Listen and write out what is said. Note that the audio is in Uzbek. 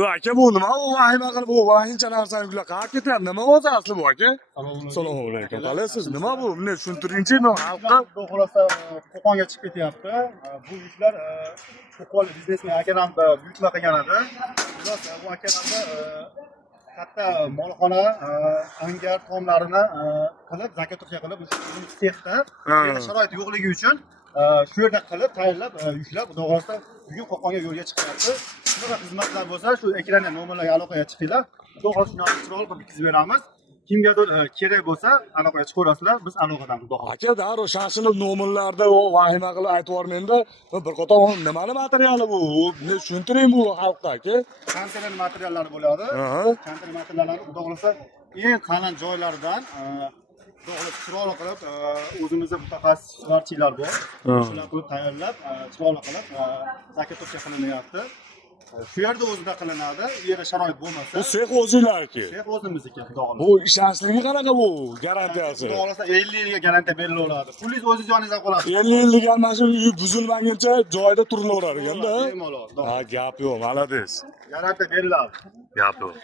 aka bu nima u vahima qilib bu vahimcha narsani ular qayerga ketyapti? Nima o'zi asli bu aka? Assalomu alaykum. Qalaysiz? Nima bu? Meni tushuntiringchi, men xalqqa. Xudo xolasa Qo'qonga chiqib ketyapti. Bu yuklar Qo'qon biznesmen akalar buyurtma qilgan edi. Xullas bu akalarda katta molxona, angar tomlarini qilib, zakotga qilib, shu sexda sharoit yo'qligi uchun shu yerda qilib, tayyorlab, yuklab, xudo xolasa bugun Qo'qonga yo'lga chiqyapti. Shunaqa xizmatlar bo'lsa, shu ekranga nomerlarga aloqaga chiqinglar. Xudo xolasa shuni chiroyli qilib bitkazib beramiz. Kimgadir kerak bo'lsa, aloqaga chiqaverasizlar, biz aloqadan xudo xolasa. Aka darrov shashilib nomerlarda o vahima qilib aytib yubormangda. Bir qator nimani materiali bu? Men tushuntiring bu xalqqa aka. Konteyner materiallari bo'ladi. Konteyner materiallari xudo xolasa eng qalin joylardan xudo xolasa chiroyli qilib o'zimizda mutaxassislarchilar bor. Shular qilib tayyorlab, chiroyli qilib zakotga qilinyapti. Shu yerda o'zida qilinadi. U yerda sharoit bo'lmasa, Bu sex o'zinglarki. sex o'zimizniki xudo xolasa. Bu ishonchligi qanaqa bu? Garantiyasi. Xudo xolasa 50 yilga garantiya berilaveradi. Pulingiz o'zingiz yoningizda qoladi. 50 yillik mana shu uy buzilmaguncha joyida turilaverar ekanda. Bemalol. Ha, gap yo'q, malades. Garantiya beriladi. Gap yo'q.